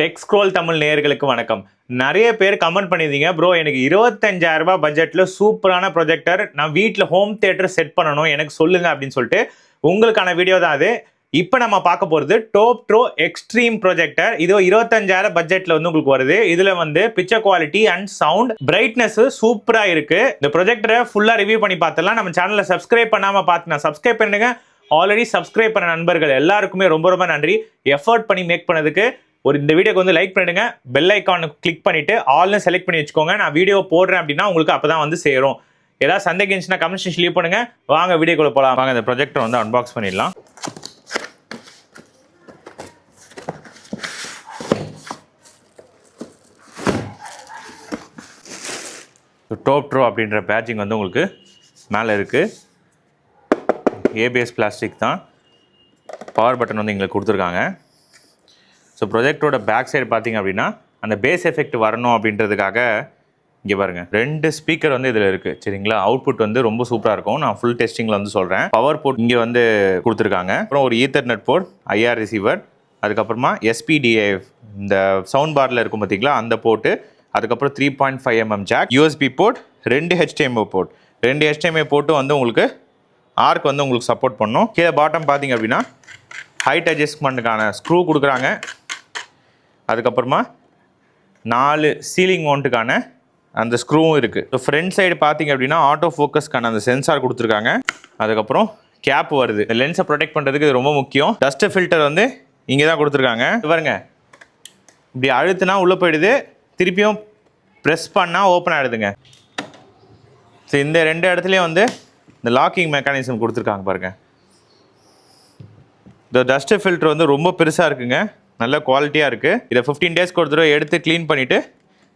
Tech scroll Tamil நேயர்களுக்கு வணக்கம். நிறைய பேர் கமெண்ட் பண்ணியிருந்தீங்க, ப்ரோ எனக்கு 25,000 ரூபாய் பட்ஜெட்டில் சூப்பரான ப்ரொஜெக்டர், நான் வீட்டில் ஹோம் தியேட்டர் செட் பண்ணணும், எனக்கு சொல்லுங்க அப்படின்னு சொல்லிட்டு உங்களுக்கான வீடியோ தான் அது. இப்போ நம்ம பார்க்க போகிறது டோப்ட்ரோ எக்ஸ்ட்ரீம் ப்ரொஜெக்டர். இது 25,000 பட்ஜெட்டில் வந்து உங்களுக்கு வருது. இதில் வந்து picture quality and sound brightness சூப்பராக இருக்கு. இந்த ப்ரொஜெக்டரை ஃபுல்லாக ரிவ்யூ பண்ணி பார்த்துலாம். நம்ம சேனலை சப்ஸ்கிரைப் பண்ணாமல் பார்த்துனா சப்ஸ்கிரைப் பண்ணுங்க. ஆல்ரெடி சப்ஸ்கிரைப் பண்ண நண்பர்கள் எல்லாருக்குமே ரொம்ப ரொம்ப நன்றி. எஃபர்ட் பண்ணி மேக் பண்ணதுக்கு. இந்த வீடியோக்கு வந்து லைக் பண்ணிடுங்க, பெல் ஐக்கானை கிளிக் பண்ணிட்டு ஆல்னு செலக்ட் பண்ணி வச்சுக்கோங்க. நான் வீடியோ போடுறேன் அப்படின்னா உங்களுக்கு அப்பதான் வந்து சேரும். ஏதாவது சந்தேகம் இருந்துச்சுன்னா கமெண்ட் செக்ஷன் லீவ் பண்ணுங்க. வாங்க வீடியோக்குள்ள போகலாம். வாங்க இந்த ப்ரொஜெக்டர் வந்து அன்பாக்ஸ் பண்ணிடலாம். டோப்ட்ரோ அப்படின்ற பேட்சிங் வந்து உங்களுக்கு மேலே இருக்குது. ஏபிஎஸ் பிளாஸ்டிக் தான். பவர் பட்டன் வந்து எங்களுக்கு கொடுத்துருக்காங்க. ஸோ ப்ரொஜெக்டரோட பேக் சைடு பார்த்தீங்க அப்படின்னா அந்த பேஸ் எஃபெக்ட் வரணும் அப்படின்றதுக்காக இங்கே பாருங்கள் 2 ஸ்பீக்கர் வந்து இதில் இருக்குது. சரிங்களா, அவுட்புட் வந்து ரொம்ப சூப்பராக இருக்கும். நான் ஃபுல் டெஸ்டிங்கில் வந்து சொல்கிறேன். பவர் போர்ட் இங்கே வந்து கொடுத்துருக்காங்க. அப்புறம் ஒரு ஈத்தர்நெட் போர்ட், ஐஆர் ரிசீவர், அதுக்கப்புறமா எஸ்பிடிஏ இந்த சவுண்ட் பாரில் இருக்கும் பார்த்தீங்களா அந்த போர்ட்டு, அதுக்கப்புறம் 3.5 mm jack, USB port, 2 HDMI port. 2 HDMI போர்ட்டும் வந்து உங்களுக்கு ஆர்க் வந்து உங்களுக்கு சப்போர்ட் பண்ணும். கீழே பாட்டம் பார்த்தீங்க அப்படின்னா ஹைட் அட்ஜஸ்ட்மெண்ட்டுக்கான ஸ்க்ரூ கொடுக்குறாங்க. அதுக்கப்புறமா 4 சீலிங் மவுண்ட்டுக்கான அந்த ஸ்க்ரூவும் இருக்குது. ஸோ ஃப்ரண்ட் சைடு பார்த்தீங்க அப்படின்னா ஆட்டோ ஃபோக்கஸ்க்கான அந்த சென்சார் கொடுத்துருக்காங்க. அதுக்கப்புறம் கேப் வருது. லென்ஸை ப்ரொடெக்ட் பண்ணுறதுக்கு இது ரொம்ப முக்கியம். டஸ்ட் ஃபில்டர் வந்து இங்கே தான் கொடுத்துருக்காங்க. பாருங்க, இப்படி அழுத்துனா உள்ளே போயிடுது, திருப்பியும் ப்ரெஸ் பண்ணால் ஓப்பன் ஆகிடுதுங்க. ஸோ இந்த 2 இடத்துலையும் வந்து இந்த லாக்கிங் மெக்கானிசம் கொடுத்துருக்காங்க பாருங்கள். இந்த டஸ்ட் ஃபில்டர் வந்து ரொம்ப பெருசாக இருக்குங்க, நல்ல குவாலிட்டியாக இருக்குது. இதை 15 டேஸ்க்கு ஒரு தடவை எடுத்து க்ளீன் பண்ணிவிட்டு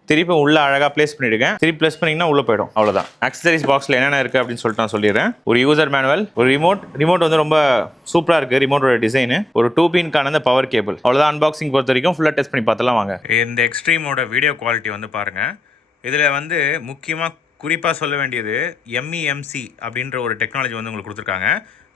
திருப்பி உள்ளே அழகாக ப்ளேஸ் பண்ணிவிடுங்க. திருப்பி ப்ளேஸ் பண்ணிங்கன்னா உள்ளே போயிடும். அவ்வளோதான். ஆக்சசரிஸ் பாக்ஸில் என்னென்ன இருக்குது அப்படின்னு சொல்லிட்டு நான் சொல்லிடுறேன். ஒரு யூசர் மேனுவல், ஒரு ரிமோட் வந்து ரொம்ப சூப்பராக இருக்குது. ரிமோட்டோட டிசைனு, ஒரு 2 பின்கான அந்த பவர் கேபிள். அவ்வளோதான். அன்பாக்சிங் பொறுத்த வரைக்கும் ஃபுல்லாக டெஸ்ட் பண்ணி பார்த்தலாம் வாங்க. இந்த எக்ஸ்ட்ரீமோட வீடியோ குவாலிட்டி வந்து பாருங்கள். இதில் வந்து முக்கியமாக குறிப்பாக சொல்ல வேண்டியது MEMC அப்படின்ற ஒரு டெக்னாலஜி வந்து உங்களுக்கு கொடுத்துருக்காங்க.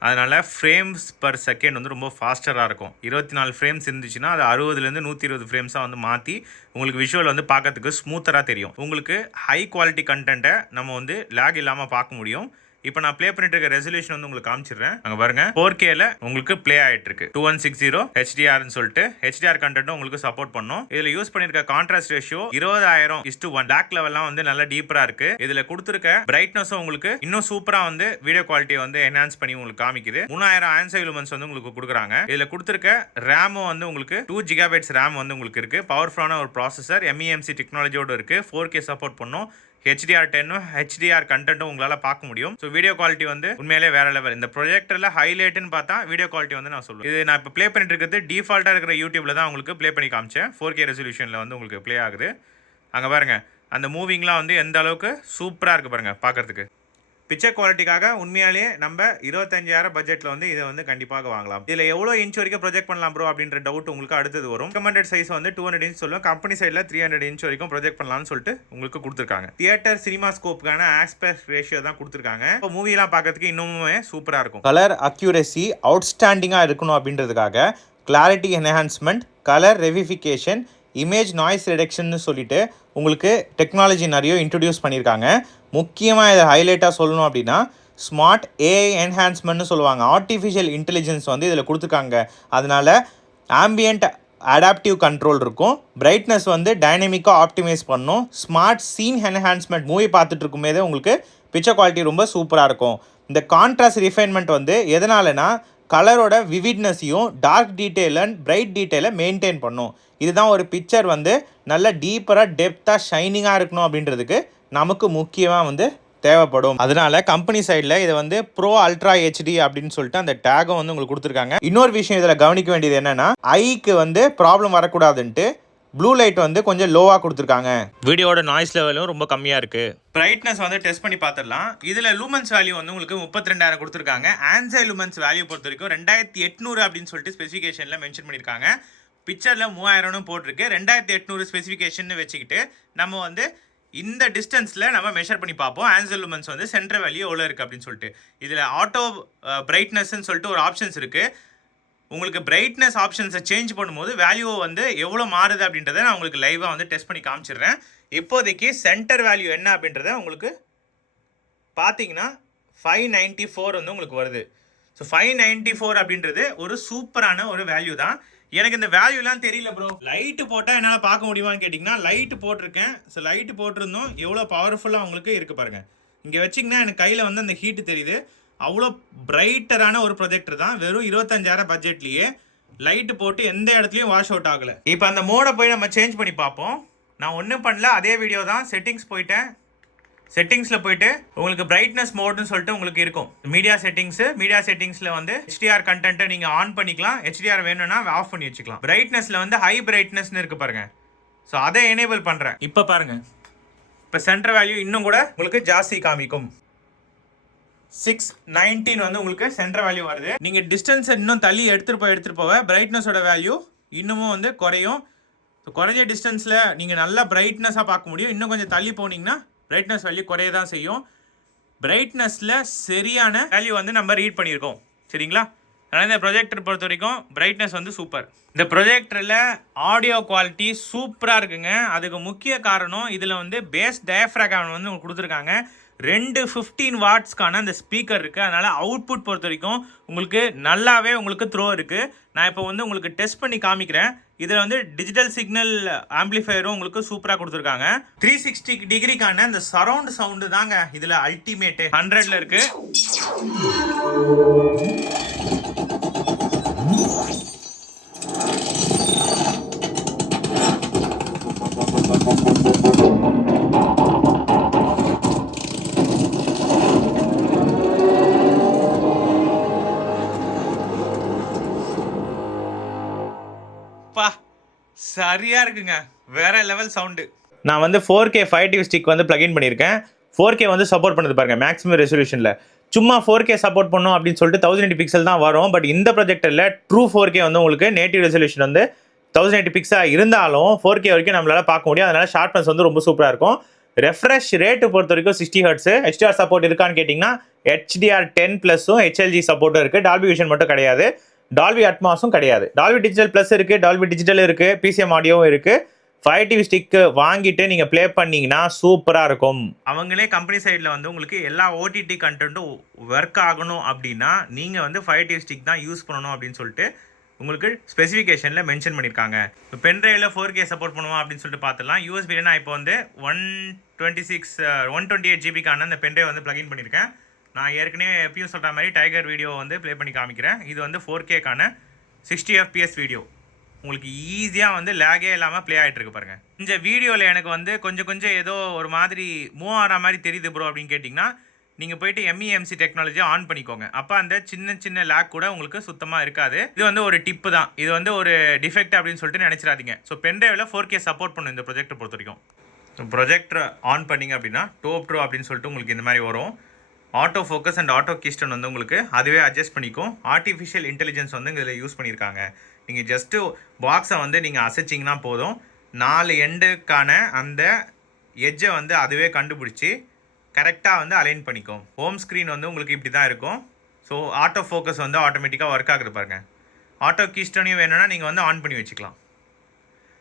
அதனால் ஃப்ரேம்ஸ் பர் செகண்ட் வந்து ரொம்ப ஃபாஸ்டராக இருக்கும். 24 ஃப்ரேம்ஸ் இருந்துச்சுன்னா அது 60லேருந்து 120 ஃப்ரேம்ஸாக வந்து மாற்றி உங்களுக்கு விஷுவல் வந்து பார்க்கறதுக்கு ஸ்மூத்தராக தெரியும். உங்களுக்கு ஹை குவாலிட்டி கண்டென்ட்டை நம்ம வந்து லேக் இல்லாமல் பார்க்க முடியும். இப்போ நான் ப்ளே பண்ணிட்டு இருக்க ரெசல்யூஷன் வந்து உங்களுக்கு காமிச்சிடுறேன். அங்கே பாருங்க, 4Kல உங்களுக்கு ப்ளே ஆகிட்டு இருக்கு. 2160 HDRன்னு சொல்லிட்டு HDR கண்டென்ட்டும் உங்களுக்கு சப்போர்ட் பண்ணும். இதில் யூஸ் பண்ணிருக்க கான்ட்ராஸ்ட் ரேஷியோ 20,000:1. டார்க் லெவல்லாம் வந்து நல்லா டீப்பரா இருக்கு. இதில் கொடுத்துருக்க பிரைட்னஸும் உங்களுக்கு இன்னும் சூப்பரா வந்து வீடியோ குவாலிட்டியை வந்து என்ஹான்ஸ் பண்ணி உங்களுக்கு காமிக்குது. 3000 ஆன்சர் லூமென்ஸ் வந்து உங்களுக்கு கொடுக்குறாங்க. இதில் கொடுத்துருக்க ரேமும் வந்து உங்களுக்கு 2 GB ரேம் வந்து உங்களுக்கு இருக்கு. பவர்ஃபுல்லான ஒரு ப்ராசஸர், MEMC டெக்னாலஜியோட இருக்கு. 4K சப்போர்ட் பண்ணும். HDR10 HDR கண்டென்ட்டும் உங்களால் பார்க்க முடியும். ஸோ வீடியோ குவாலிட்டி வந்து உண்மையிலே வேற லெவல். இந்த ப்ரொஜெக்டரில் ஹைலைட்னு பார்த்தா வீடியோ குவாலிட்டி வந்து நான் சொல்லுவேன். இது நான் இப்போ ப்ளே பண்ணிட்டு இருக்கிறது டிஃபால்ட்டாக இருக்கிற யூடியூப்ல தான் உங்களுக்கு ப்ளே பண்ணி காமிச்சேன். 4K ரெசல்யூஷனில் வந்து உங்களுக்கு ப்ளே ஆகுது. அங்கே பாருங்க, அந்த மூவிங்லாம் வந்து எந்த அளவுக்கு சூப்பராக இருக்குது பாருங்க பார்க்கறதுக்கு. பிக்சர் குவாலிட்டிக்காக உண்மையாலேயே நம்ம 25,000 பட்ஜெட்டில் வந்து இதை வந்து கண்டிப்பாக வாங்கலாம். இதில் எவ்வளோ இன்ச் வரைக்கும் ப்ரொஜெக்ட் பண்ணலாம் ப்ரோ அப்படின்ற டவுட் உங்களுக்கு அடுத்தது வரும். ரெக்கமெண்டட் சைஸ் வந்து 200 இன்ச் சொல்லுவோம். கம்பெனி சைடில் 300 இன்ச் வரைக்கும் ப்ரொஜெக்ட் பண்ணலாம்னு சொல்லிட்டு உங்களுக்கு கொடுத்துருக்காங்க. தியேட்டர் சினிமா ஸ்கோப்புக்கான ஆஸ்பெக்ட் ரேஷியோ தான் கொடுத்துருக்காங்க. இப்போ மூவிலாம் பார்க்கறதுக்கு இன்னுமே சூப்பராக இருக்கும். கலர் அக்யூரசி அவுட்ஸ்டாண்டிங்காக இருக்கணும் அப்படின்றதுக்காக கிளாரிட்டி என்ஹான்ஸ்மெண்ட், கலர் ரெவிஃபிகேஷன், இமேஜ் நாய்ஸ் ரிடக்ஷன் சொல்லிட்டு உங்களுக்கு டெக்னாலஜி நிறைய இன்ட்ரடியூஸ் பண்ணியிருக்காங்க. முக்கியமாக இதை ஹைலைட்டாக சொல்லணும் அப்படின்னா ஸ்மார்ட் AI என்ஹான்ஸ்மெண்ட்னு சொல்லுவாங்க. ஆர்டிஃபிஷியல் இன்டெலிஜென்ஸ் வந்து இதில் கொடுத்துருக்காங்க. அதனால் ஆம்பியன்ட் அடாப்டிவ் கண்ட்ரோல் இருக்கும். பிரைட்னஸ் வந்து டைனமிக்காக ஆப்டிமைஸ் பண்ணும். ஸ்மார்ட் சீன் என்ஹான்ஸ்மெண்ட், மூவி பார்த்துட்டு இருக்கும்போதே உங்களுக்கு பிக்சர் குவாலிட்டி ரொம்ப சூப்பராக இருக்கும். இந்த கான்ட்ராஸ்ட் ரிஃபைன்மெண்ட் வந்து எதனாலனா கலரோட விவிட்னஸையும் டார்க் டீட்டெயில் அண்ட் பிரைட் டீட்டெயிலை மெயின்டைன் பண்ணும். இதுதான் ஒரு பிக்சர் வந்து நல்ல டீப்பராக டெப்த்தாக ஷைனிங்காக இருக்கணும் அப்படின்றதுக்கு நமக்கு முக்கியமாக வந்து தேவைப்படும். அதனால கம்பெனி சைடில் இதை வந்து ப்ரோ அல்ட்ரா HD அப்படின்னு சொல்லிட்டு அந்த டேகும் வந்து உங்களுக்கு கொடுத்துருக்காங்க. இன்னொரு விஷயம் இதில் கவனிக்க வேண்டியது என்னன்னா, ஐக்கு வந்து ப்ராப்ளம் வரக்கூடாதுன்ட்டு ப்ளூ லைட் வந்து கொஞ்சம் லோவாக கொடுத்துருக்காங்க. வீடியோட நாய்ஸ் லெவலும் ரொம்ப கம்மியாக இருக்குது. பிரைட்னஸ் வந்து டெஸ்ட் பண்ணி பார்த்துடலாம். இதில் லூமன்ஸ் வேல்யூ வந்து உங்களுக்கு 32,000 கொடுத்துருக்காங்க. ஆன்சர் லூமன்ஸ் வேல்யூ பொறுத்த வரைக்கும் 2800 அப்படின்னு சொல்லிட்டு ஸ்பெசிஃபிகேஷனில் மென்ஷன் பண்ணியிருக்காங்க. பிக்சரில் 3000 போட்டிருக்கு. 2800 ஸ்பெசிஃபிகேஷன் வச்சுக்கிட்டு நம்ம வந்து இந்த டிஸ்டன்ஸில் நம்ம மெஷர் பண்ணி பார்ப்போம். ஆன்சர் லூமன்ஸ் வந்து சென்டர் வேல்யூ எவ்வளோ இருக்குது அப்படின்னு சொல்லிட்டு. இதில் ஆட்டோ பிரைட்னஸ்ன்னு சொல்லிட்டு ஒரு ஆப்ஷன்ஸ் இருக்குது. உங்களுக்கு பிரைட்னஸ் ஆப்ஷன்ஸை சேஞ்ச் பண்ணும்போது வேல்யூ வந்து எவ்வளோ மாறுது அப்படின்றத நான் உங்களுக்கு லைவாக வந்து டெஸ்ட் பண்ணி காமிச்சிடுறேன். இப்போதைக்கு சென்டர் வேல்யூ என்ன அப்படின்றத உங்களுக்கு பார்த்தீங்கன்னா 594 வந்து உங்களுக்கு வருது. ஸோ 594 அப்படின்றது ஒரு சூப்பரான ஒரு வேல்யூ தான். எனக்கு இந்த வேல்யூலாம் தெரியல ப்ரோ. லைட்டு போட்டால் என்னால் பார்க்க முடியுமான்னு கேட்டிங்கன்னா லைட்டு போட்டிருக்கேன். ஸோ லைட்டு போட்டிருந்தோம் எவ்வளோ பவர்ஃபுல்லாக உங்களுக்கு இருக்குது பாருங்கள். இங்கே வச்சிங்கன்னா எனக்கு கையில் வந்து அந்த ஹீட்டு தெரியுது. அவ்வளோ பிரைட்டரான ஒரு ப்ரொஜெக்டர் தான். வெறும் 25,000 பட்ஜெட்லேயே லைட்டு போட்டு எந்த இடத்துலையும் வாஷ் அவுட் ஆகலை. இப்போ அந்த மோடை போய் நம்ம சேஞ்ச் பண்ணி பார்ப்போம். நான் ஒன்றும் பண்ணல, அதே வீடியோ தான். செட்டிங்ஸ் போயிட்டேன். செட்டிங்ஸில் போயிட்டு உங்களுக்கு பிரைட்னஸ் மோட்னு சொல்லிட்டு உங்களுக்கு இருக்கும். மீடியா செட்டிங்ஸில் வந்து HDR கண்டென்ட்டை நீங்கள் ஆன் பண்ணிக்கலாம். HDR வேணும்னா ஆஃப் பண்ணி வச்சுக்கலாம். பிரைட்னஸில் வந்து ஹை பிரைட்னஸ்னு இருக்கு பாருங்க. ஸோ அதை எனேபிள் பண்ணுறேன். இப்போ பாருங்க, இப்போ சென்டர் வேல்யூ இன்னும் கூட உங்களுக்கு ஜாஸ்தி காமிக்கும். 619 வந்து உங்களுக்கு சென்டர் வேல்யூ வருது. நீங்கள் டிஸ்டன்ஸை இன்னும் தள்ளி எடுத்துகிட்டு போக பிரைட்னஸோட வேல்யூ இன்னமும் வந்து குறையும். ஸோ குறைஞ்ச டிஸ்டன்ஸில் நீங்கள் நல்லா பிரைட்னஸாக பார்க்க முடியும். இன்னும் கொஞ்சம் தள்ளி போனீங்கன்னா பிரைட்னஸ் வேல்யூ குறைய தான் செய்யும். பிரைட்னஸில் சரியான வேல்யூ வந்து நம்ம ரீட் பண்ணியிருக்கோம், சரிங்களா? அதனால் இந்த ப்ரொஜெக்டர் பொறுத்த வரைக்கும் பிரைட்னஸ் வந்து சூப்பர். இந்த ப்ரொஜெக்டரில் ஆடியோ குவாலிட்டி சூப்பராக இருக்குங்க. அதுக்கு முக்கிய காரணம் இதில் வந்து பேஸ் டயஃப்ராகம் வந்து கொடுத்துருக்காங்க. 2 15 வாட்ஸ்க்கான அந்த ஸ்பீக்கர் இருக்குது. அதனால் அவுட்புட் பொறுத்த வரைக்கும் உங்களுக்கு நல்லாவே உங்களுக்கு த்ரோ இருக்குது. நான் இப்போ வந்து உங்களுக்கு டெஸ்ட் பண்ணி காமிக்கிறேன். இதில் வந்து டிஜிட்டல் சிக்னல் ஆம்பிளிஃபையரும் உங்களுக்கு சூப்பராக கொடுத்துருக்காங்க. 360 டிகிரிக்கான அந்த சரவுண்ட் சவுண்டு தாங்க இதில் அல்டிமேட்டு. 100ல் இருக்குது. சரியா இருக்குங்க, வேற லெவல் சவுண்டு. நான் வந்து 4K 5TV ஸ்டிக் வந்து பிளக்இன் பண்ணியிருக்கேன். 4K வந்து சப்போர்ட் பண்ணுது பாருங்க மேக்ஸிமம் ரெசல்யூஷனில். சும்மா 4K சப்போர்ட் பண்ணோம் அப்படின்னு சொல்லிட்டு 1080 பிக்சல் தான் வரும். பட் இந்த ப்ரொஜெக்டரில் ட்ரூ 4K வந்து உங்களுக்கு நேட்டிவ் ரெசல்யூஷன் வந்து 1080 பிக்சல் இருந்தாலும் 4K வரைக்கும் நம்மளால பார்க்க முடியும். அதனால ஷார்ப்னஸ் வந்து ரொம்ப சூப்பராக இருக்கும். ரெஃப்ரெஷ் ரேட்டு பொறுத்த வரைக்கும் 60 Hz. HDR சப்போர்ட் இருக்கான்னு கேட்டிங்கன்னா HDR10+ HLG சப்போர்ட்டும் இருக்குது. டால்பி விஷன் மட்டும் கிடையாது, டால்பி அட்மாஸும் கிடையாது. டால்பி டிஜிட்டல் ப்ளஸ் இருக்குது, டால்பி டிஜிட்டல் இருக்குது, PCM ஆடியோவும் இருக்குது. 5TV ஸ்டிக்கு வாங்கிட்டு நீங்கள் ப்ளே பண்ணிங்கன்னா சூப்பராக இருக்கும். அவங்களே கம்பெனி சைடில் வந்து உங்களுக்கு எல்லா OTT கண்டென்ட்டும் ஒர்க் ஆகணும் அப்படின்னா நீங்கள் வந்து 5TV ஸ்டிக் தான் யூஸ் பண்ணணும் அப்படின்னு சொல்லிட்டு உங்களுக்கு ஸ்பெசிஃபிகேஷனில் மென்ஷன் பண்ணியிருக்காங்க. இப்போ பென்ட்ரைவில் 4K சப்போர்ட் பண்ணுவோம் அப்படின்னு சொல்லிட்டு பார்த்துலாம். யூஎஸ்பினா இப்போ வந்து 128 ஜிபிக்கான அந்த பென்ட்ரைவ் வந்து ப்ளக்இன் பண்ணியிருக்கேன். நான் ஏற்கனவே எப்பயும் சொல்கிற மாதிரி டைகர் வீடியோ வந்து ப்ளே பண்ணி காமிக்கிறேன். இது வந்து 4Kக்கான 60 FPS வீடியோ. உங்களுக்கு ஈஸியாக வந்து லேகே இல்லாமல் ப்ளே ஆகிட்டு இருக்கு பாருங்கள். இந்த வீடியோவில் எனக்கு வந்து கொஞ்சம் ஏதோ ஒரு மாதிரி மூவ் ஆகிற மாதிரி தெரியுது ப்ரோ அப்படின்னு கேட்டிங்கன்னா நீங்கள் போயிட்டு MEMC டெக்னாலஜி ஆன் பண்ணிக்கோங்க. அப்போ அந்த சின்ன லேக் கூட உங்களுக்கு சுத்தமாக இருக்காது. இது வந்து ஒரு டிப்பு தான், இது வந்து ஒரு டிஃபெக்ட் அப்படின்னு சொல்லிட்டு நினச்சிடாதீங்க. ஸோ பென்ட்ரைவில் 4K சப்போர்ட் பண்ணும் இந்த ப்ரொஜெக்டர் பொறுத்த வரைக்கும். ப்ரொஜெக்டர் ஆன் பண்ணிங்க அப்படின்னா டோப் ட்ரோ அப்படின்னு சொல்லிட்டு உங்களுக்கு இந்த மாதிரி வரும். Auto focus and auto keystone வந்து உங்களுக்கு அதுவே அட்ஜஸ்ட் பண்ணிக்கும். ஆர்டிஃபிஷியல் இன்டெலிஜென்ஸ் வந்து இதில் யூஸ் பண்ணியிருக்காங்க. நீங்கள் ஜஸ்ட்டு பாக்ஸை வந்து நீங்கள் அசைச்சிங்கன்னா போதும், 4 எண்டுக்கான அந்த எட்ஜை வந்து அதுவே கண்டுபிடிச்சி கரெக்டாக வந்து அலைன் பண்ணிக்கும். ஹோம் ஸ்க்ரீன் வந்து உங்களுக்கு இப்படி தான் இருக்கும். ஸோ ஆட்டோ ஃபோக்கஸ் வந்து ஆட்டோமேட்டிக்காக ஒர்க் ஆகுது பாருங்கள். ஆட்டோ கீஸ்டோனையும் வேணும்னா நீங்கள் வந்து ஆன் பண்ணி வச்சுக்கலாம்.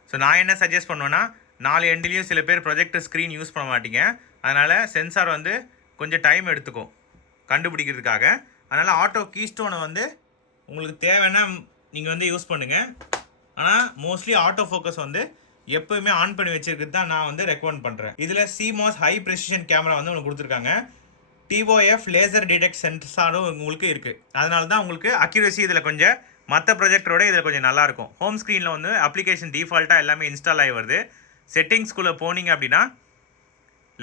ஸோ நான் என்ன சஜஸ்ட் பண்ணுவேன்னா 4 எண்ட்லேயும் சில பேர் ப்ரொஜெக்டர் ஸ்க்ரீன் யூஸ் பண்ண மாட்டீங்க. அதனால் சென்சார் வந்து கொஞ்சம் டைம் எடுத்துக்கும் கண்டுபிடிக்கிறதுக்காக. அதனால் ஆட்டோ கீஸ்டோனை வந்து உங்களுக்கு தேவைன்னா நீங்கள் வந்து யூஸ் பண்ணுங்கள். ஆனால் மோஸ்ட்லி ஆட்டோ ஃபோக்கஸ் வந்து எப்போயுமே ஆன் பண்ணி வச்சுருக்கிறது தான் நான் வந்து ரெக்கமெண்ட் பண்ணுறேன். இதில் CMOS ஹை ப்ரெசிஷன் கேமரா வந்து உங்களுக்கு கொடுத்துருக்காங்க. TOF லேசர் டிடெக்ட் சென்சாரும் உங்களுக்கு இருக்குது. அதனால தான் உங்களுக்கு அக்யூரசி இதில் கொஞ்சம் மற்ற ப்ரொஜெக்டரோட இதில் கொஞ்சம் நல்லாயிருக்கும். ஹோம் ஸ்க்ரீனில் வந்து அப்ளிகேஷன் டிஃபால்ட்டாக எல்லாமே இன்ஸ்டால் ஆகி வருது. செட்டிங்ஸ்குள்ளே போனீங்க அப்படின்னா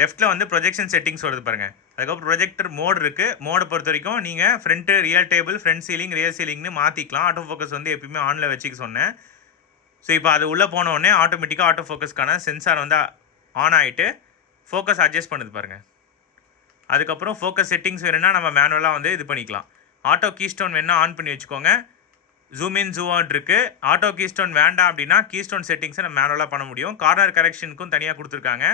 லெஃப்ட்டில் வந்து ப்ரொஜெக்ஷன் செட்டிங்ஸ் வருது பாருங்கள். அதுக்கப்புறம் ப்ரொஜெக்டர் மோட் இருக்குது. மோடை பொறுத்த வரைக்கும் நீங்கள் front rear table, front ceiling, rear சீலிங்னு மாற்றிக்கலாம். ஆட்டோ ஃபோக்கஸ் வந்து எப்பயுமே ஆனில் வச்சுக்க சொன்னேன். ஸோ இப்போ அது உள்ளே போனோடனே ஆட்டோமேட்டிக்காக ஆட்டோ ஃபோக்கஸ்க்கான சென்சார் வந்து ஆன் ஆகிட்டு ஃபோக்கஸ் அட்ஜஸ்ட் பண்ணுது பாருங்கள். அதுக்கப்புறம் ஃபோக்கஸ் செட்டிங்ஸ் வேணும்னா நம்ம மேனுவலாக வந்து இது பண்ணிக்கலாம். ஆட்டோ கீஸ்டோன் வேணுன்னா ஆன் பண்ணி வச்சுக்கோங்க. ஜூம் இன் ஜூம் அவுட் இருக்குது. ஆட்டோ கீஸ்டோன் வேண்டாம் அப்படின்னா கீஸ்டோன் செட்டிங்ஸை நம்ம மேனுவலாக பண்ண முடியும். கார்னர் கரெக்ஷனுக்கும் தனியாக கொடுத்துருக்காங்க.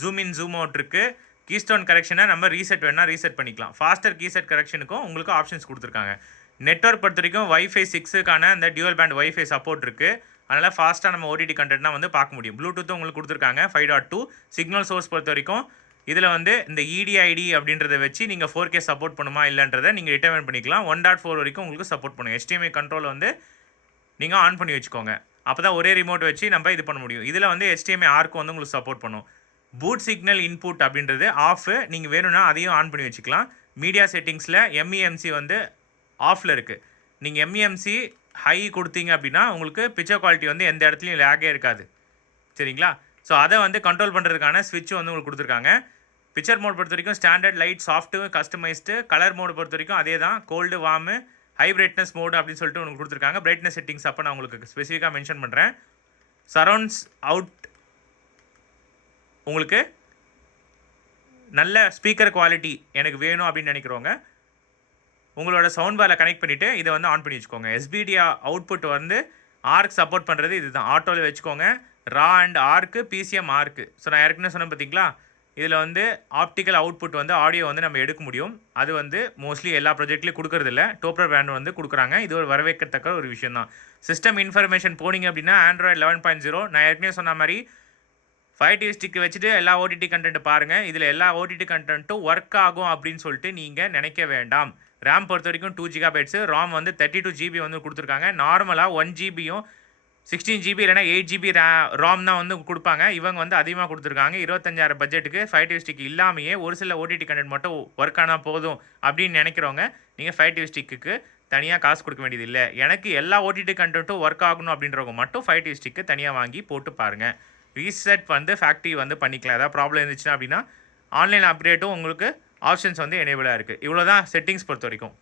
ஜூம் இன் ஜூம் அவுட் இருக்குது. கீஸ்டோன் கரெக்ஷனை நம்ம ரீசெட் வேணால் ரீசெட் பண்ணிக்கலாம். ஃபாஸ்டர் கீசெட் கரெக்ஷனுக்கும் உங்களுக்கு ஆப்ஷன்ஸ் கொடுத்துருக்காங்க. நெட்வொர்க் பொறுத்த வரைக்கும் வைஃபை 6க்கான அந்த டியூவல் பேண்ட் வைஃபை சப்போர்ட் இருக்குது. அதனால் ஃபாஸ்ட்டாக நம்ம ஓடிடி கண்டென்ட்னா வந்து பார்க்க முடியும். ப்ளூடூத்தும் உங்களுக்கு கொடுத்துருக்காங்க 5.2. சிக்னல் சோர்ஸ் பொறுத்த வரைக்கும் இதில் வந்து இந்த EDID அப்படின்றத வச்சு நீங்கள் 4K சப்போர்ட் பண்ணுமா இல்லைன்றதை நீங்கள் டிட்டர்மைன் பண்ணிக்கலாம். 1.4 வரைக்கும் உங்களுக்கு சப்போர்ட் பண்ணும். HDMI கண்ட்ரோல் வந்து நீங்கள் ஆன் பண்ணி வச்சுக்கோங்க. அப்போ தான் ஒரே ரிமோட் வச்சு நம்ம இது பண்ண முடியும். இதில் வந்து HDMI ஆர்க்கு வந்து உங்களுக்கு சப்போர்ட் பண்ணும். பூட் சிக்னல் இன்புட் அப்படின்றது ஆஃப், நீங்கள் வேணும்னா அதையும் ஆன் பண்ணி வச்சுக்கலாம். மீடியா செட்டிங்ஸில் MEMC வந்து ஆஃபில் இருக்குது. நீங்கள் MEMC ஹை கொடுத்தீங்க அப்படின்னா உங்களுக்கு பிக்சர் குவாலிட்டி வந்து எந்த இடத்துலையும் லேகே இருக்காது. சரிங்களா? ஸோ அதை வந்து கண்ட்ரோல் பண்ணுறதுக்கான ஸ்விட்ச் வந்து உங்களுக்கு கொடுத்துருக்காங்க. பிக்சர் மோட் பொறுத்த வரைக்கும் standard, light, soft, customised. Colour mode பொறுத்த வரைக்கும் அதே தான், cold, warm, high brightness mode அப்படின்னு சொல்லிட்டு உங்களுக்கு கொடுத்துருக்காங்க. பிரைட்னஸ் செட்டிங்ஸ் அப்போ நான் உங்களுக்கு ஸ்பெசிஃபிக்காக மென்ஷன் பண்ணுறேன். சரௌண்ட்ஸ் அவுட் உங்களுக்கு நல்ல ஸ்பீக்கர் குவாலிட்டி எனக்கு வேணும் அப்படின்னு நினைக்கிறவங்க உங்களோட சவுண்ட் பாரில் கனெக்ட் பண்ணிவிட்டு இதை வந்து ஆன் பண்ணி வச்சுக்கோங்க. SBDA அவுட்புட் வந்து ஆர்க் சப்போர்ட் பண்ணுறது இது தான். ஆட்டோவில் வச்சுக்கோங்க. ரா அண்ட் ஆர்க்கு, PCM ஆர்க்கு. ஸோ நான் ஏற்கனவே சொன்னேன் பார்த்தீங்களா, இதில் வந்து ஆப்டிக்கல் அவுட்புட் வந்து ஆடியோ வந்து நம்ம எடுக்க முடியும். அது வந்து மோஸ்ட்லி எல்லா ப்ராஜெக்ட்லேயும் கொடுக்குறதில்ல. டோப்லர் பிராண்ட் வந்து கொடுக்குறாங்க. இது ஒரு வரவேற்கத்தக்க ஒரு விஷயம் தான். சிஸ்டம் இன்ஃபர்மேஷன் போனீங்க அப்படின்னா ஆண்ட்ராய்டு 11.0 நான் ஏற்கனவே சொன்ன மாதிரி 5TV ஸ்டிக் வச்சுட்டு எல்லா OTT கண்டென்ட் பாருங்கள். இதில் எல்லா OTT கண்டென்ட்டும் ஒர்க் ஆகும் அப்படின்னு சொல்லிட்டு நீங்கள் நினைக்க வேண்டாம். RAM பொறுத்த வரைக்கும் 2 GB, ROM வந்து 32 GB வந்து கொடுத்துருக்காங்க. நார்மலாக 1 GBயும் 16 GB இல்லைனா 8 GB ROM தான் வந்து கொடுப்பாங்க. இவங்க வந்து அதிகமாக கொடுத்துருக்காங்க. 25,000 பட்ஜெட்டுக்கு 5TV ஸ்டிக் இல்லாமையே ஒரு சில OTT கண்டென்ட் மட்டும் ஒர்க் ஆனால் போதும் அப்படின்னு நினைக்கிறவங்க நீங்கள் 5TV ஸ்டிக்கு தனியாக காசு கொடுக்க வேண்டியது இல்லை. எனக்கு எல்லா OTT கண்டென்ட்டும் ஒர்க் ஆகணும் அப்படின்றவங்க மட்டும் 5TV ஸ்டிக்கு தனியாக வாங்கி போட்டு பாருங்கள். ரீசெட் வந்து ஃபேக்ட்ரி வந்து பண்ணிக்கலாம். ஏதாவது ப்ராப்ளம் இருந்துச்சுன்னா அப்படின்னா ஆன்லைன் அப்டேட்டும் உங்களுக்கு ஆப்ஷன்ஸ் வந்து எனேபிளாக இருக்குது. இவ்வளோ தான் செட்டிங்ஸ் பொறுத்த வரைக்கும்.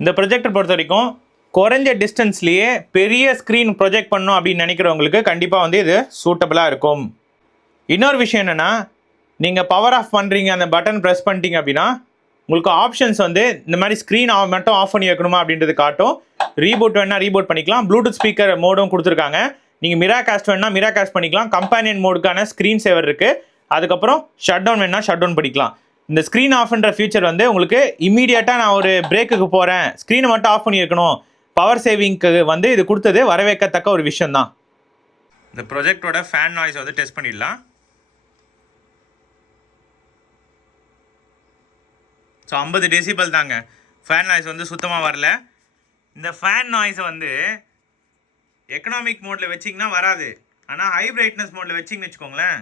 இந்த ப்ரொஜெக்டர் பொறுத்த வரைக்கும் குறைஞ்ச டிஸ்டன்ஸ்லேயே பெரிய ஸ்க்ரீன் ப்ரொஜெக்ட் பண்ணணும் அப்படின்னு நினைக்கிறவங்களுக்கு கண்டிப்பாக வந்து இது சூட்டபுளாக இருக்கும். இன்னொரு விஷயம் என்னென்னா, நீங்கள் பவர் ஆஃப் பண்ணுறீங்க, அந்த பட்டன் ப்ரெஸ் பண்ணிட்டீங்க அப்படின்னா உங்களுக்கு ஆப்ஷன்ஸ் வந்து இந்த மாதிரி ஸ்க்ரீன் மட்டும் ஆஃப் பண்ணி வைக்கணுமா அப்படின்றது காட்டும். ரீபூட் வேணால் ரீபூட் பண்ணிக்கலாம். ப்ளூடூத் ஸ்பீக்கர் மோடும் கொடுத்துருக்காங்க. நீங்கள் மிராகாஸ்ட் வேணால் மிராகாஸ்ட் பண்ணிக்கலாம். கம்பேனியன் மோடுக்கான ஸ்க்ரீன் சேவர் இருக்குது. அதுக்கப்புறம் ஷட் டவுன் வேணால் ஷட் டவுன் பண்ணிக்கலாம். இந்த ஸ்க்ரீன் ஆஃப்ன்ற ஃபியூச்சர் வந்து உங்களுக்கு இம்மீடியட்டாக நான் ஒரு பிரேக்குக்கு போகிறேன், ஸ்க்ரீனை மட்டும் ஆஃப் பண்ணி வைக்கணும், பவர் சேவிங்க்கு வந்து இது கொடுத்தது வரவேற்கத்தக்க ஒரு விஷயம் தான். இந்த ப்ரொஜெக்டோட ஃபேன் நாய்ஸ் வந்து டெஸ்ட் பண்ணிடலாம். ஸோ 50 டெசிபல் தாங்க. ஃபேன் நாய்ஸ் வந்து சுத்தமாக வரல. இந்த ஃபேன் நாய்ஸை வந்து எக்கனாமிக் மோடில் வச்சிங்கன்னா வராது. ஆனால் ஹை பிரைட்னஸ் மோடில் வச்சிங்கன்னு வச்சுக்கோங்களேன்,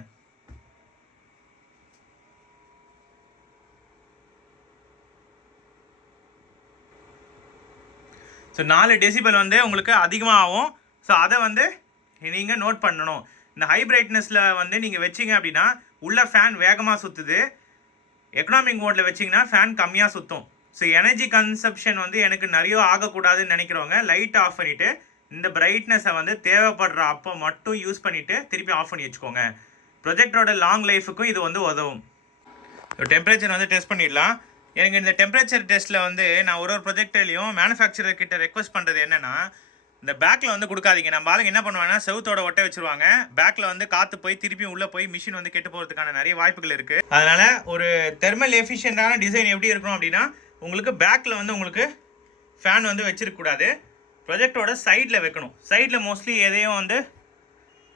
ஸோ 4 டெசிபல் வந்து உங்களுக்கு அதிகமாக ஆகும். ஸோ அதை வந்து நீங்கள் நோட் பண்ணணும். இந்த ஹை பிரைட்னஸில் வந்து நீங்கள் வச்சிங்க அப்படின்னா உள்ள ஃபேன் வேகமாக சுற்றுது. எக்கனாமிக் மோடில் வச்சிங்கன்னா ஃபேன் கம்மியாக சுற்றும். ஸோ எனர்ஜி கன்சப்ஷன் வந்து எனக்கு நிறைய ஆகக்கூடாதுன்னு நினைக்கிறவங்க லைட் ஆஃப் பண்ணிவிட்டு இந்த பிரைட்னஸை வந்து தேவைப்படுற அப்போ மட்டும் யூஸ் பண்ணிவிட்டு திருப்பி ஆஃப் பண்ணி வச்சுக்கோங்க. ப்ரொஜெக்டரோட லாங் லைஃபுக்கும் இது வந்து உதவும். டெம்பரேச்சர் வந்து டெஸ்ட் பண்ணிடலாம். எனக்கு இந்த டெம்பரேச்சர் டெஸ்ட்டில் வந்து நான் ஒரு ப்ரொஜெக்டர்லையும் மேனுஃபேக்சரர் கிட்ட ரெக்வஸ்ட் பண்ணுறது என்னென்னா, இந்த பேக்கில் வந்து கொடுக்காதீங்க. நம்ம ஆளுங்க என்ன பண்ணுவாங்கன்னா செவுத்தோட ஒட்ட வச்சுருவாங்க. பேக்கில் வந்து காற்று போய் திருப்பி உள்ளே போய் மிஷின் வந்து கெட்டு போகிறதுக்கான நிறைய வாய்ப்புகள் இருக்குது. அதனால் ஒரு தெர்மல் எஃபிஷியண்டான டிசைன் எப்படி இருக்கணும் அப்படின்னா, உங்களுக்கு பேக்கில் வந்து உங்களுக்கு ஃபேன் வந்து வச்சிருக்கக்கூடாது. ப்ரொஜெக்டரோட சைடில் வைக்கணும். சைடில் மோஸ்ட்லி எதையும் வந்து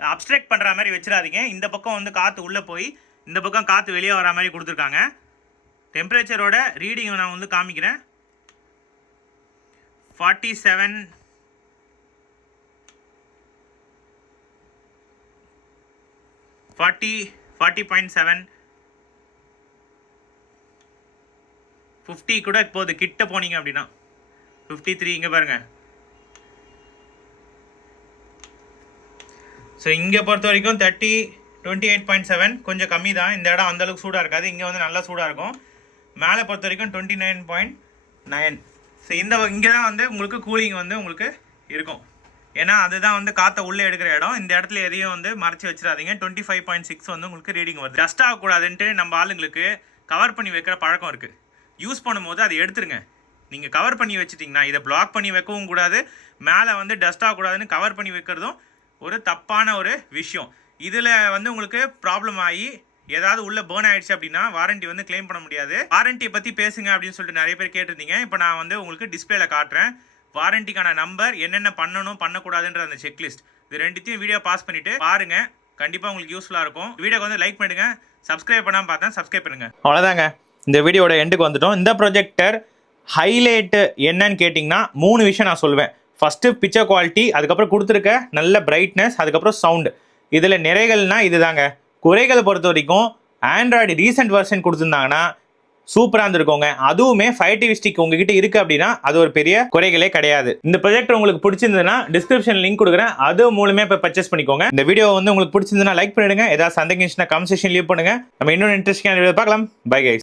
அப்ஸ்ட்ராக்ட் பண்ணுற மாதிரி வச்சிடாதீங்க. இந்த பக்கம் வந்து காற்று உள்ளே போய் இந்த பக்கம் காற்று வெளியே வர மாதிரி கொடுத்துருக்காங்க. டெம்பரேச்சரோட ரீடிங் நான் வந்து காமிக்கிறேன். 47 40.7 50 கூட போகுது. கிட்ட போனீங்க அப்படின்னா 53 இங்கே பாருங்கள். ஸோ இங்கே பொறுத்த வரைக்கும் 28.7 கொஞ்சம் கம்மி தான். இந்த இடம் அந்தளவுக்கு சூடாக இருக்காது. இங்கே வந்து நல்லா சூடாக இருக்கும். மேலே பொறுத்த வரைக்கும் 29.9. ஸோ இங்கே தான் வந்து உங்களுக்கு கூலிங் வந்து உங்களுக்கு இருக்கும். ஏன்னா அதுதான் வந்து காற்றை உள்ளே எடுக்கிற இடம். இந்த இடத்துல எதையும் வந்து மறைச்சி வச்சிடாதீங்க. 25.6 வந்து உங்களுக்கு ரீடிங் வருது. டஸ்ட் ஆகக்கூடாதுன்ட்டு நம்ம ஆளுங்களுக்கு கவர் பண்ணி வைக்கிற பழக்கம் இருக்குது. யூஸ் பண்ணும்போது அதை எடுத்துருங்க. நீங்கள் கவர் பண்ணி வச்சுட்டிங்கன்னா இதை பிளாக் பண்ணி வைக்கவும் கூடாது. மேலே வந்து டஸ்ட் ஆகக்கூடாதுன்னு கவர் பண்ணி வைக்கிறதும் ஒரு தப்பான ஒரு விஷயம். இதில் வந்து உங்களுக்கு ப்ராப்ளம் ஆகி ஏதாவது உள்ள பேர்ன் ஆயிடுச்சு அப்படின்னா வாரண்டி வந்து கிளைம் பண்ண முடியாது. வாரண்டியை பற்றி பேசுங்க அப்படின்னு சொல்லிட்டு நிறைய பேர் கேட்டிருந்தீங்க. இப்போ நான் வந்து உங்களுக்கு டிஸ்பிளேல காட்டுறேன். வாரண்டிக்கான நம்பர், என்னென்ன பண்ணணும் பண்ணக்கூடாதுன்ற அந்த செக்லிஸ்ட், இது ரெண்டுத்தையும் வீடியோ பாஸ் பண்ணிட்டு பாருங்க. கண்டிப்பா உங்களுக்கு யூஸ்ஃபுல்லா இருக்கும். வீடியோக்கு வந்து லைக் பண்ணுங்க. சப்ஸ்கிரைப் பண்ணாம பார்த்தா சப்ஸ்கிரைப் பண்ணுங்க. அவ்வளோதாங்க, இந்த வீடியோட எண்டுக்கு வந்துட்டோம். இந்த ப்ரொஜெக்டர் ஹைலைட் என்னன்னு கேட்டிங்கன்னா 3 விஷயம் நான் சொல்வேன். ஃபஸ்ட்டு பிக்சர் குவாலிட்டி, அதுக்கப்புறம் கொடுத்துருக்க நல்ல பிரைட்னஸ், அதுக்கப்புறம் சவுண்டு. இதில் நிறைகள்னா இதுதாங்க. குறைகளை பொறுத்த வரைக்கும் ஆண்ட்ராய்டு ரீசெண்ட் வெர்ஷன் கொடுத்துருந்தாங்கன்னா சூப்பராக இருந்திருக்கோங்க. அதுவுமே 5 TV ஸ்டிக் உங்ககிட்ட இருக்கு அப்படின்னா அது ஒரு பெரிய குறைகளே கிடையாது. இந்த ப்ரொஜெக்டர் உங்களுக்கு பிடிச்சிருந்ததுன்னா டிஸ்கிரிப்ஷன் லிங்க் கொடுக்குறேன், அது மூலமே போய் பர்ச்சேஸ் பண்ணிக்கோங்க. இந்த வீடியோ வந்து உங்களுக்கு பிடிச்சிருந்ததுன்னா லைக் பண்ணிடுங்க. ஏதாவது சந்தேகம் கமெண்ட் செக்ஷன் லீவ் பண்ணுங்க. நம்ம இன்னொரு இன்ட்ரெஸ்டிங்கான வீடியோ பார்க்கலாம். Bye guys.